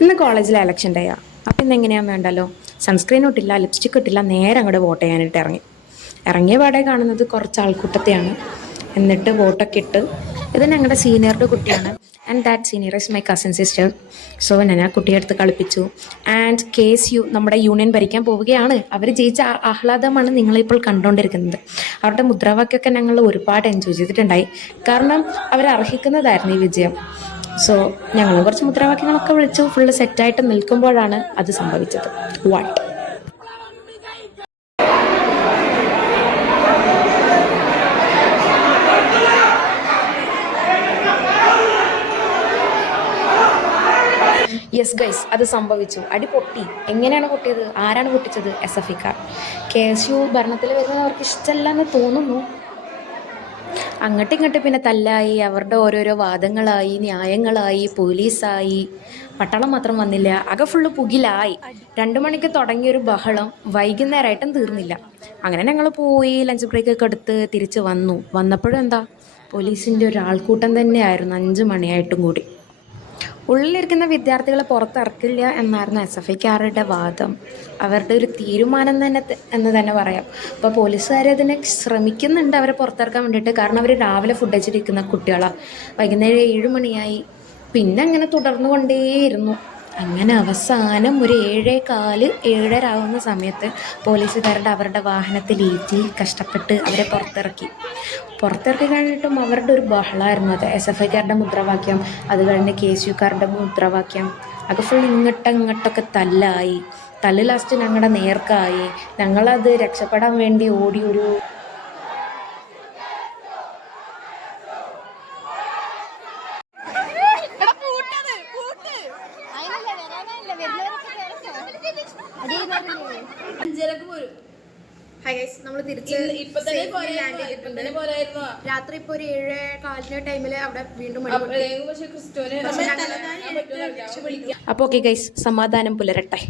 ഇന്ന് കോളേജിലെ ഇലക്ഷൻ ഡേയാ അപ്പം ഇന്ന് എങ്ങനെയാണ് വേണ്ടല്ലോ? സൺസ്ക്രീൻ ഇട്ടില്ല ലിപ്സ്റ്റിക് ഇട്ടില്ല നേരെ അങ്ങോട്ട് വോട്ട് ചെയ്യാനായിട്ട് ഇറങ്ങി. ഇറങ്ങിയ പാടെ കാണുന്നത് കുറച്ച് ആൾക്കൂട്ടത്തെയാണ്. എന്നിട്ട് വോട്ടൊക്കെ ഇട്ട് ഇത് ഞങ്ങളുടെ സീനിയറുടെ കുട്ടിയാണ്. And that senior is my cousin sister so ഞാൻ ആ കുട്ടിയെ അടുത്ത് കളിപ്പിച്ചു. ആൻഡ് കെ എസ് യു നമ്മുടെ യൂണിയൻ ഭരിക്കാൻ പോവുകയാണ്. അവർ ജയിച്ച ആഹ്ലാദമാണ് നിങ്ങളിപ്പോൾ കണ്ടുകൊണ്ടിരിക്കുന്നത് അവരുടെ മുദ്രാവാക്യമൊക്കെ ഞങ്ങൾ ഒരുപാട് എൻജോയ് ചെയ്തിട്ടുണ്ടായി. കാരണം അവർ അർഹിക്കുന്നതായിരുന്നു ഈ വിജയം. സോ ഞങ്ങളും കുറച്ച് മുദ്രാവാക്യങ്ങളൊക്കെ വിളിച്ചു. ഫുള്ള് സെറ്റായിട്ട് നിൽക്കുമ്പോഴാണ് അത് സംഭവിച്ചത്. വാട്ട് യെസ് ഗൈസ് അത് സംഭവിച്ചു. അടി പൊട്ടി. എങ്ങനെയാണ് പൊട്ടിയത്? ആരാണ് പൊട്ടിച്ചത്? എസ് എഫ് ഇക്കാർ കെ എസ് യു ഭരണത്തിൽ വരുന്നത് അവർക്ക് ഇഷ്ടമല്ല എന്ന് തോന്നുന്നു. അങ്ങോട്ടും ഇങ്ങോട്ടും പിന്നെ തല്ലായി അവരുടെ ഓരോരോ വാദങ്ങളായി ന്യായങ്ങളായി പോലീസായി. പട്ടാളം മാത്രം വന്നില്ല ആകെ ഫുള്ള് പുകിലായി. രണ്ടു മണിക്ക് തുടങ്ങിയൊരു ബഹളം വൈകുന്നേരമായിട്ടും തീർന്നില്ല. അങ്ങനെ ഞങ്ങൾ പോയി ലഞ്ച് ബ്രേക്ക് ഒക്കെ എടുത്ത് തിരിച്ച് വന്നു. വന്നപ്പോഴും എന്താ പോലീസിന്റെ ഒരു ആൾക്കൂട്ടം തന്നെയായിരുന്നു അഞ്ച് മണിയായിട്ടും കൂടി. ഉള്ളിലിരിക്കുന്ന വിദ്യാർത്ഥികളെ പുറത്തിറക്കില്ല എന്നായിരുന്നു എസ് എഫ് ഐക്കാരുടെ വാദം. അവരുടെ ഒരു തീരുമാനം തന്നെ എന്ന് തന്നെ പറയാം. അപ്പോൾ പോലീസുകാർ അതിനെ ശ്രമിക്കുന്നുണ്ട് അവരെ പുറത്തിറക്കാൻ വേണ്ടിയിട്ട്. കാരണം അവർ രാവിലെ ഫുഡ് കഴിച്ചിരിക്കുന്ന കുട്ടികളാണ് വൈകുന്നേരം ഏഴ് മണിയായി. പിന്നെ അങ്ങനെ തുടർന്നു കൊണ്ടേയിരുന്നു അങ്ങനെ അവസാനം ഒരു ഏഴേ കാൽ ഏഴര ആവുന്ന സമയത്ത് പോലീസുകാരുടെ അവരുടെ വാഹനത്തിലേറ്റി കഷ്ടപ്പെട്ട് അവരെ പുറത്തിറക്കി. പുറത്തിറക്കി കഴിഞ്ഞിട്ടും അവരുടെ ഒരു ബഹളമായിരുന്നു അത് എസ് എഫ് ഐക്കാരുടെ മുദ്രാവാക്യം അത് കഴിഞ്ഞ് കെ എസ് യുക്കാരുടെ മുദ്രാവാക്യം. അത് ഫുൾ ഇങ്ങോട്ട് ഇങ്ങോട്ടൊക്കെ തല്ലായി. തല്ല് ലാസ്റ്റ് ഞങ്ങളുടെ നേർക്കായി. ഞങ്ങളത് രക്ഷപ്പെടാൻ വേണ്ടി ഓടി ഒരു അഞ്ചരക്ക് പോരും ഇപ്പൊ ഇപ്പൊ രാത്രി ഇപ്പോൾ ഒരു ഏഴ് കാലിന്റെ ടൈമിൽ അവിടെ വീണ്ടും അപ്പൊ ഓക്കെ ഗൈസ് സമാധാനം പുലരട്ടെ.